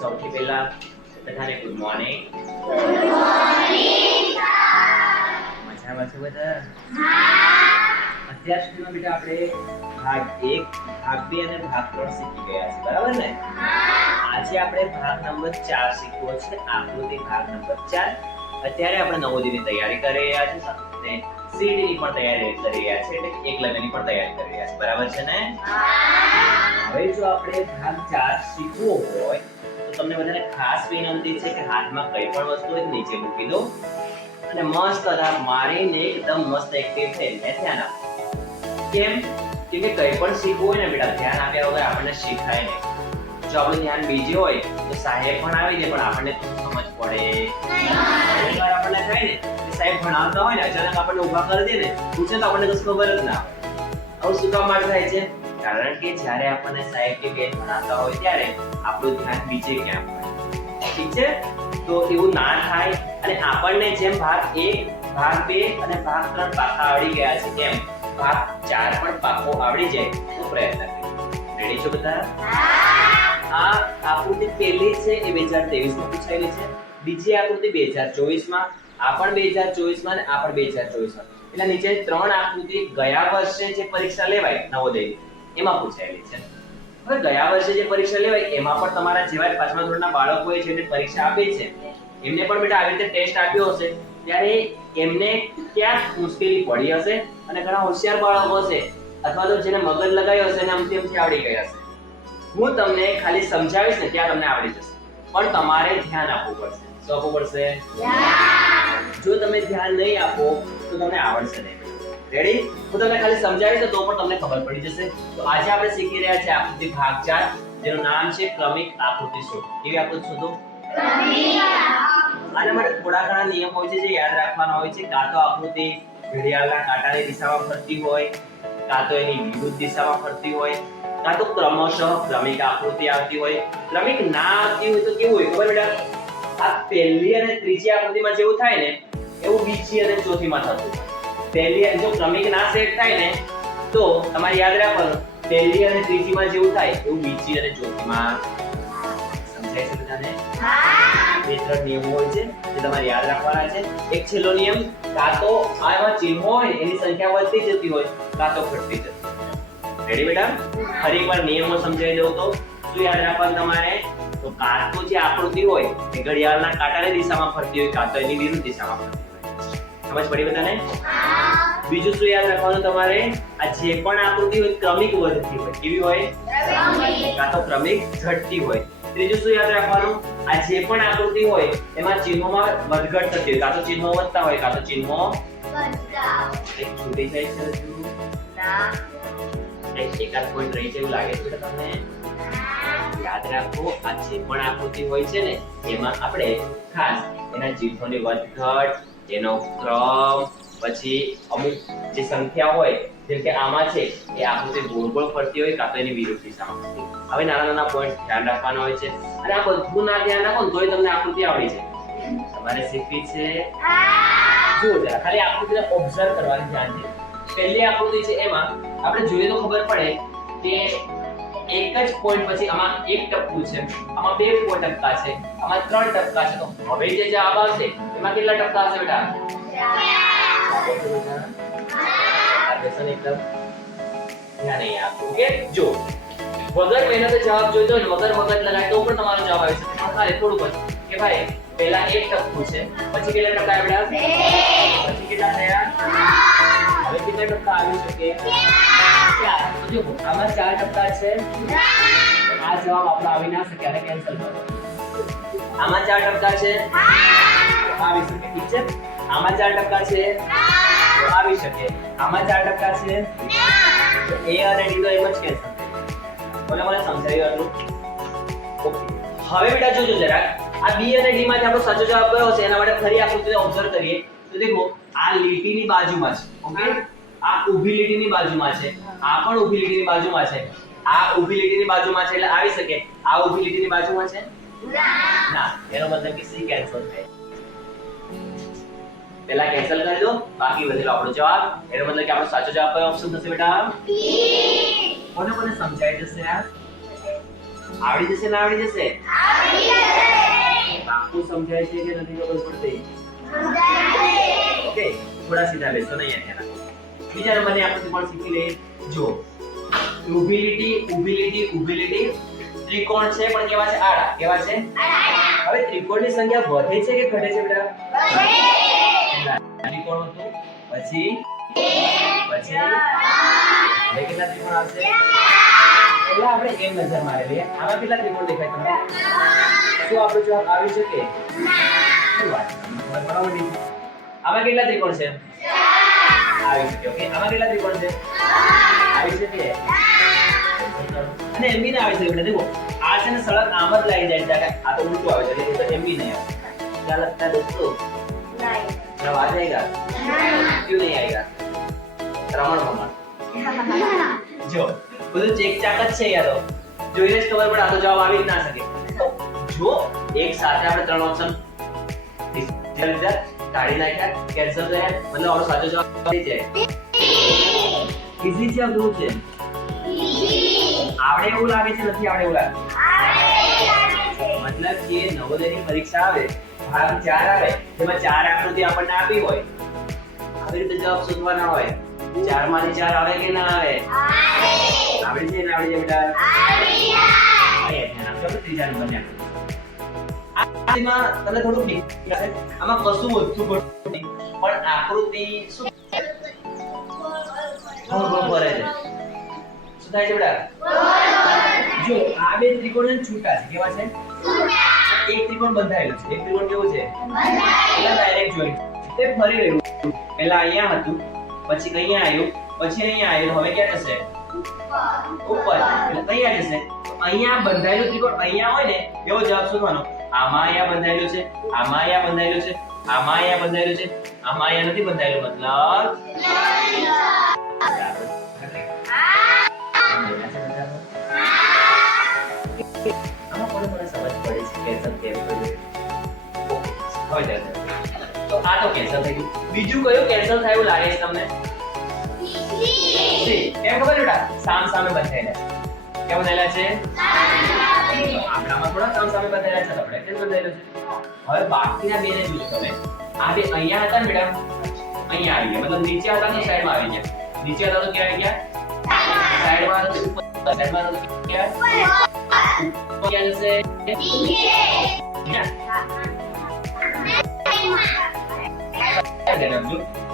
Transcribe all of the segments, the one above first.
સૌથી પહેલા બધાને ગુડ મોર્નિંગ. મજામાં છો બધા? અત્યાર સુધીમાં બેટા આપણે ભાગ 1, ભાગ 2 અને ભાગ 3 શીખી ગયા છે, બરાબર ને? આજે આપણે ભાગ નંબર 4 શીખવો છે, આકૃતિ ભાગ નંબર 4. અત્યારે આપણે નવોદયની તૈયારી કરી રહ્યા છીએ અને સીડીની પણ તૈયારી કરી રહ્યા છીએ, એટલે એકલવ્યની પણ તૈયારી કરી રહ્યા છીએ, બરાબર છે ને? હવે જો આપણે ભાગ 4 શીખવો હોય તો તમને બધાને ખાસ વિનંતી છે કે હાથમાં કઈ પણ વસ્તુ હોય નીચે મૂકી દો અને મસ્ત આરામ મારીને એકદમ મસ્ત એક્ટિવ થઈને ધ્યાન આપો. કેમ કે કઈ પણ શીખવું હોય ને બેટા ધ્યાન આપ્યા વગર આપણને શીખાય નહીં. જો આપણું ધ્યાન બીજે હોય તો સાહેબ પણ આવી જાય પણ આપણને સમજ પડે નહીં. આપણને થાય ને કે સાહેબ ભણાવતા હોય ને અચાનક આપણને ઊભા કરી દે ને પૂછે તો આપણને કશું ખબર જ ના આવે. આવું શું કામ માટે થાય છે? કારણ કે જ્યારે આપણને સાહેબ કે બેન ભણાવતા હોય ત્યારે આપણું ધ્યાન બીજે ક્યાં હોય. ઠીક છે? તો એવું ના થાય અને આપણને જેમ ભાગ 1, ભાગ 2 અને ભાગ 3 પાકા આવડી ગયા છે એમ ભાગ 4 પણ પાકો આવડી જાય તો પ્રયત્ન કરીએ. રેડી છો બધા? આ આકૃતિ પહેલી છે એ 2023 માં પૂછાયેલી છે. બીજી આકૃતિ 2024 માં, આ પણ 2024 માં અને આ પણ 2024 માં. એટલે નીચે 3 આકૃતિ ગયા વર્ષે જે પરીક્ષા લેવાય નવોદયની એમાં પૂછાયેલી છે. હવે ગયા વર્ષે જે પરીક્ષા લેવાય એમાં પણ તમારા જેવા 5મા ધોરણના બાળકોએ જેને પરીક્ષા આપી છે એમને પણ બેટા આવી રીતે ટેસ્ટ આપ્યો હશે ત્યારે એમને ક્યાંક મુશ્કેલી પડી હશે અને ઘણા હોશિયાર બાળકો હશે અથવા તો જેને મગજ લગાવ્યો હશે અને આમથી આવડી ગયા હશે. હું તમને ખાલી સમજાવીશ ને ત્યાં તમને આવડી જશે પણ તમારે ધ્યાન આપવું પડશે. શું આપવું પડશે? જો તમે ધ્યાન નહીં આપો તો તમને આવડશે નહીં. રેડી? હું તમને ખાલી સમજાવીશ તો પણ તમને ખબર પડી જશે. તો આજે આપણે શીખી રહ્યા છીએ આકૃતિ ભાગ 4 જેનું નામ છે ક્રમિક આકૃતિ શોધો. કેવી આકૃતિ શોધો? આના માટે થોડા ઘણા નિયમ હોય છે જે યાદ રાખવાના હોય છે. કાં તો આકૃતિ ઘડિયાળના કાંટાની દિશામાં ફરતી હોય, કાં તો એની વિરુદ્ધ દિશામાં ફરતી હોય, કાં તો ક્રમશઃ ક્રમિક આકૃતિ આવતી હોય. ક્રમિક ના આવતી હોય તો કેવું હોય ખબર બેટા? આ પહેલી અને ત્રીજી આકૃતિમાં જેવું થાય ને એવું બીજી અને ચોથીમાં થતું. પહેલી જો ક્રમિક ના સેટ થાય ને તો તમારે યાદ રાખવાનું પહેલી અને ત્રીજીમાં જેવું થાય એવું બીજી અને ચોથીમાં. સમજાય છે બધાને? બે 3 નિયમો હોય છે જે તમારે યાદ રાખવાના છે. એક છેલ્લો નિયમ, કાં તો આમાં ચિહ્નો હોય એની સંખ્યા વધતી જતી હોય કાં તો ઘટતી જતી હોય. રેડી બેટા? ફરી એકવાર નિયમો સમજાવી દઉં તો શું યાદ રાખવાનું તમારે? તો કાં તો જે આકૃતિ હોય એ ઘડિયાળના કાંટાની દિશામાં ફરતી હોય કાં તો એની વિરુદ્ધ દિશામાં ફરતી હોય. સમજ પડી બધાને? બીજું શું યાદ રાખવાનું તમારે? આ જે પણ આકૃતિ હોય ક્રમિક વધતી હોય. કેવી હોય? કાં તો ક્રમિક ઘટતી હોય. ત્રીજું શું યાદ રાખવાનું? આ જે પણ આકૃતિ હોય એમાં ચિહ્નોમાં વધઘટ થતી હોય. કાં તો ચિહ્નો વધતા હોય કાં તો ચિહ્નો ઘટતા હોય. છૂટી જાય છે હજુ? ના. એકાદ પોઈન્ટ રહી છે એવું લાગે છે તમને? યાદ રાખો આ જે પણ આકૃતિ હોય છે ને એમાં આપણે ખાસ એના ચિહ્નોની વધઘટ, એનો ક્રમ, પછી અમુક જે સંખ્યા હોય જેમ કે આમાં છે એ આકૃતિ ગોળ ગોળ ફરતી હોય કાં તો એની વિરુદ્ધ દિશામાં ફરતી હોય. હવે નાના નાના પોઈન્ટ ધ્યાન રાખવાના હોય છે અને આ બધું ના ધ્યાન રાખો ને તોય તમને આકૃતિ આવડી છે. તમારે શીખવી છે. જુઓ જરા ખાલી આકૃતિને ઓબ્ઝર્વ કરવાની ધ્યાનથી. પહેલી આકૃતિ છે એમાં આપણે જોઈએ તો ખબર પડે કે એક જ પોઈન્ટ પછી આમાં એક ટપકું છે, આમાં 2 ટપકા છે, આમાં 3 ટપકા છે. તો હવે જે જવાબ આવશે એમાં કેટલા ટપકા હશે બેટા? 4. એકદમ ધ્યાન નહીં આપો. ઓકે? જો વગર મહેનતે જવાબ જોઈતો હોય ને વગર મગજ લગાય તો પણ તમારો જવાબ આવી શકે. પણ ખાલી થોડું બસ કે ભાઈ પહેલા 1 ટપકું છે પછી કેટલા ટપકા આવ્યા બેટા? પછી કેટલા થયા? હવે કેટલા ટપકા આવી શકે? 4. જો આમાં 4 ટપકા છે. આ જવાબ આપણો આવી ના શકે. આને કેન્સલ કરો. આમાં 4 ટપકા છે. આવી શકે. ઠીક છે? આમાં 4 ટપકા છે. આવી શકે. આમાં 4 ટપકા છે. એ અને ડી તો એમ જ કેન્સલ. મને સમજાયું આટલું? ઓકે. હવે બેટા જોજો જરાક આ બી અને ડી માંથી આપણો સાચો જવાબ કયો છે એના માટે ફરી આકૃતિને ઓબ્ઝર્વ કરીએ તો દેખો આ લીટીની બાજુમાં છે. ઓકે? આ ઊભી લીટીની બાજુમાં છે. આ પણ ઊભી લીટીની બાજુમાં છે. આ ઊભી લીટીની બાજુમાં છે એટલે આવી શકે. આ ઊભી લીટીની બાજુમાં છે? ના. એનો મતલબ કે સી કેન્સલ થાય. પહેલા કેન્સલ કરી દો બાકી વધેલો આપણો જવાબ. એનો મતલબ કે આપણો સાચો જવાબ કયો ઓપ્શન થશે બેટા? કોને કોને સમજાઈ જશે યાર? આવડી જશે ને આવડી જશે? આવડી સમજાય છે કે નથી ખબર પડતી? ઓકે, થોડા સીધા બેસો ને અહીંયા ધ્યાન. બીજા નંબરની આકૃતિ પણ શીખી લઈએ. જો ઉભી ત્રિકોણ છે પણ કેવા છે? આડા. કેવા છે? હવે ત્રિકોણની સંખ્યા વધે છે કે ઘટે છે બેટા? ત્રિકોણ હતું પછી હવે કેટલા ત્રિકોણ આવશે? પહેલા આપણે એમ નજર મારી લઈએ. આમાં કેટલા ત્રિકોણ દેખાય તમને? શું આપણો જવાબ આવી શકે? શું વાત? બરાબર નહીં. આમાં કેટલા ત્રિકોણ છે? આવી શકે. ઓકે, આમાં કેટલા ત્રિકોણ છે? આવી શકે. અને એમ બી ના આવી શકે. દેખો આ છે ને સળંગ આમ જ લાગી જાય છે. આ તો ઉલટું આવે છે એટલે એમ બી નહીં આવે. क्या लगता है दोस्तों? नहीं. जब आ जाएगा? क्यों नहीं आएगा? रमण भमण. જો બધું ચેક ચાક જ છે યાર. જોઈને જ ખબર પડે આ તો જવાબ આવી જ ના શકે. જો એક સાથે આપણે ત્રણ ઓપ્શન કાઢી નાખ્યા, કેન્સલ કર્યા, મતલબ આપણો સાચો જવાબ આવી જાય. ઈઝી છે અઘરું છે? આવડે એવું લાગે છે નથી આવડે એવું લાગે? મતલબ કે નવોદયની પરીક્ષા આવે, ભાગ 4 આવે, જેમાં 4 આકૃતિ આપણને આપી હોય, આવી રીતે જવાબ શોધવાના હોય. 4 માંથી 4 આવે કે ના આવે? આવડી છે ને આવડી જાય બેટા? આવડી જાય. ચલો ત્રીજા નંબરની આકૃતિમાં તમને થોડું ડિફરન્સ છે. આમાં કશું વધતું પડતું નથી, પણ આકૃતિ શું ફરે છે? શું થાય છે બેટા? જો આ બે ત્રિકોણ છૂટા છે. કેવા છે? એક ત્રિકોણ બંધાયેલું છે. એક ત્રિકોણ કેવું છે? બંધાયેલું. Direct joint. તે ફરી રહ્યું. પહેલા અહીંયા હતું, પછી અહીંયા આવ્યું, પછી અહીંયા આવ્યું, હવે ક્યાં જશે? ઉપર. એટલે અહીંયા જશે. તો અહીંયા બંધાયેલું ત્રિકોણ અહીંયા હોય ને એવો જવાબ શોધવાનો. આમાં અહીંયા બંધાયેલું છે, આમાં અહીંયા બંધાયેલું છે, આમાં અહીંયા બંધાયેલું છે, આમાં અહીંયા નથી બંધાયેલું. મતલબ તો આ તો કેન્સલ થઈ ગયું. બીજું કયું કેન્સલ થાય એવું લાગે છે તમને? કેમ ખબર બેટા? સામ સામે બંધાયેલા. કેમ બંધાયેલા છે? આમણામાં થોડા સામ સામે બંધાયેલા છે. આપણે કેમ બંધાયેલું છે? હવે બાકીના બે ને જુઓ તમે. આ બે અહીંયા હતા ને બેટા, અહીંયા આવી ગયા. મતલબ નીચે હતા ને સાઈડમાં આવી ગયા. નીચે હતા તો ક્યાં આવી ગયા? સાઈડમાં હતા તો ઉપર. સાઈડમાં હતા તો ક્યાં? ઉપર ક્યાં જશે? નીચે.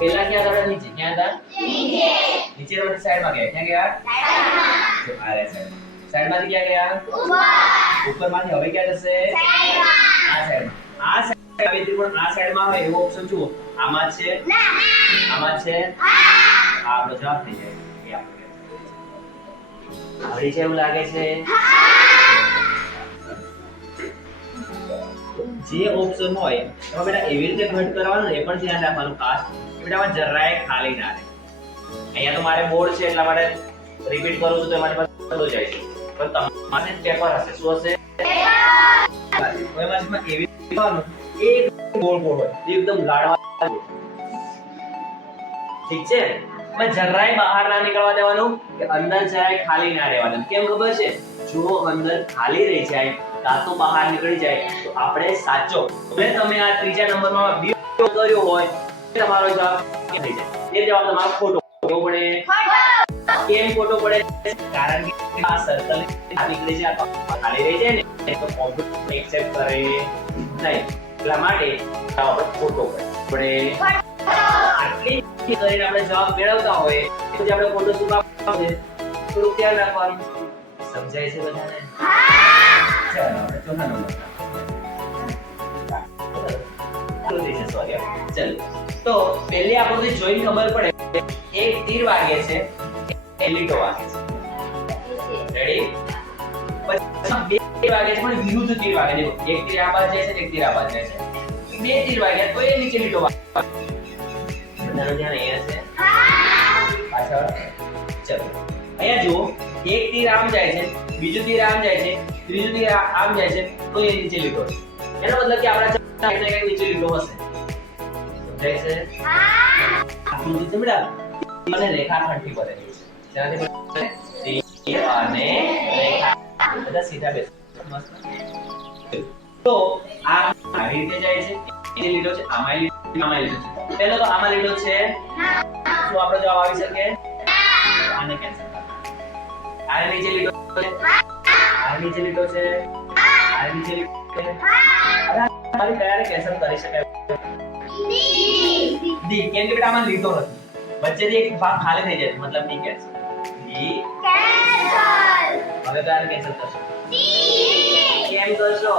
પેલા ક્યાં હતા? નીચે. ક્યાં હતા? નીચે માંથી સાઈડમાં ગયા. ક્યાં ગયા? સાઈડમાં. આ રે સાઈડ. સાઈડમાંથી ક્યાં ગયા? ઉપર માંથી હવે ક્યાં જશે? આ સાઈડમાં. આ સાઈડ આવે ત્રિકોણ આ સાઈડમાં હોય એવો ઓપ્શન જુઓ. આમાં છે, આમાં છે. આ આપણો જવાબ થઈ જાય. એ આપણે આવડી છે એવું લાગે છે? જે ઓપ્શન હોય એમાં બેટા એવી રીતે ઘટ કરવાનું ને એ પણ ધ્યાન રાખવાનું ખાસ. બેટા આમાં જરાય ખાલી ના રહે. અહીંયા તો મારે બોર્ડ છે એટલા માટે રિપીટ કરું છું તો મારી પાસે બધું જાય છે. પણ તમારે પેપર હશે. શું હશે? એમાં એવી કરવાનું એક ગોળ ગોળ હોય એકદમ લાડવા. ઠીક છે? મેં જરાય બહાર ના નીકળવા દેવાનું કે અંદર જરાય ખાલી ના રહેવાનું. કેમ ખબર છે? જો અંદર ખાલી રહી જાય કાં તો બહાર નીકળી જાય તો આપણે સાચો. હવે તમે આ ત્રીજા નંબરમાં બી કર્યો હોય તમારો જવાબ થઈ જાય. એ જવાબ તમારો ખોટો પડે. કેમ ખોટો પડે? કારણ કે આ સર્કલ નીકળી છે, આ ખાલી રહી જાય ને તો કોમ્પ્યુટર એક્સેપ્ટ કરે નહીં. એટલા માટે જવાબ ખોટો પડે. આટલી કરીને આપણે જવાબ મેળવતા હોય તો આપણે ખોટો શું કામ છે થોડું ધ્યાન રાખવાનું. સમજાય છે બધાને? ચાલો આપણે ચોથા નંબર. ચલો તો પહેલી આકૃતિ જોઈને ખબર પડે. એક તીર વાગે છે, એક લીટો વાગે છે. રેડી? પછી બે તીર વાગે છે પણ વિરુદ્ધ તીર વાગે છે. એક તીર આ બાજુ જાય છે, એક તીર આ બાજુ જાય છે. બે તીર વાગ્યા તો એ નીચે લીટો વાગે. બધાનું ધ્યાન અહીંયા છે. પાછળ. ચલો અહીંયા જુઓ, એક તીર આમ જાય છે, બીજું તીર આમ જાય છે, ત્રીજું તીર આમ જાય છે તો એ નીચે લીટો છે. એનો મતલબ કે આપણા ચાર્ટને કઈ નીચે લીટો હશે. સમજાય છે? આકૃતિ છે બેટા અને રેખાખંડથી બનેલી છે. જેનાથી બને તીર અને રેખા. બધા સીધા બેસો. તો આ આવી રીતે જાય છે, એ લીટો છે, આમાં લીટો છે. પહેલો તો આમાં લીટો છે, શું આપણો જવાબ આવી શકે? આને કેન્સલ કરો. આ નીચે લીટો છે, આ નીચે લીટો છે, આ નીચે લીટો છે. મારી કયારે કેન્સલ કરી શકાય? ડી, કેમ કે બેટા આમાં લીટો નથી, વચ્ચેથી એક ભાગ ખાલી થઈ જાય, મતલબ ડી કેન્સલ. D cancel. હવે કયારે કેન્સલ કરશો? કેમ કરશો?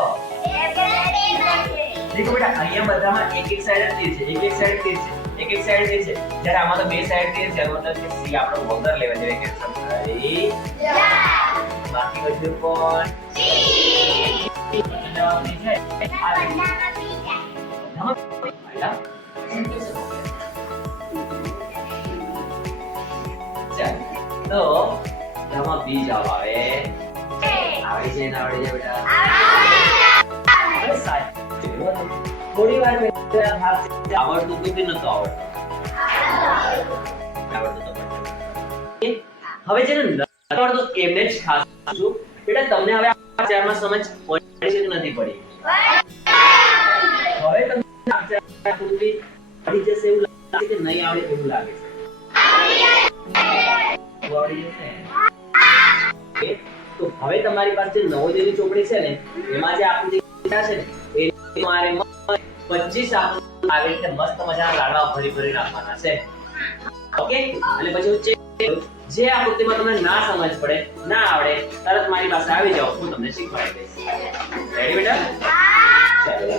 દેખો બેટા અહીંયા બધામાં એક એક સાઈડ તીર છે, એક એક સાઈડ તીર છે, એક એક સાઈડ તીર છે. જ્યારે આમાં તો બે સાઈડ તીર છે, મતલબ કે સી આપણો વગર લેવા જોઈએ કેન્સલ થઈ જાય. બાકી બચ્યું કોણ? જવાબ નહીં છે આ તો આમાં બી જવાબ આવે. આવડી છે ને આવડી જાય બેટા? અરે સાહેબ થોડી વાર પહેલા ભાગ આવડતું કે નતો આવડતું તો હવે છે ને આવડતું એમને જ ખાસ છું બેટા. તમને હવે આ ચારમાં સમજ પડી છે કે નથી પડી? હવે તમને આ ચાર પૂરી પડી જશે એવું લાગે કે નહીં આવડે એવું લાગે છે? આવડી જશે. તો હવે તમારી પાસે જે નવોદયની ચોપડી છે ને એમાં જે આકૃતિ છે ને એ તમારે 25 આકૃતિ આવી રીતે મસ્ત મજાના લાડવા ભરી ભરી નાખવાના છે. ઓકે? અને પછી હું ચેક જે આકૃતિમાં તમને ના સમજ પડે, ના આવડે, તરત મારી પાસે આવી જાઓ, હું તમને શીખવાડી દઈશ. રેડી બેટા? ચાલો.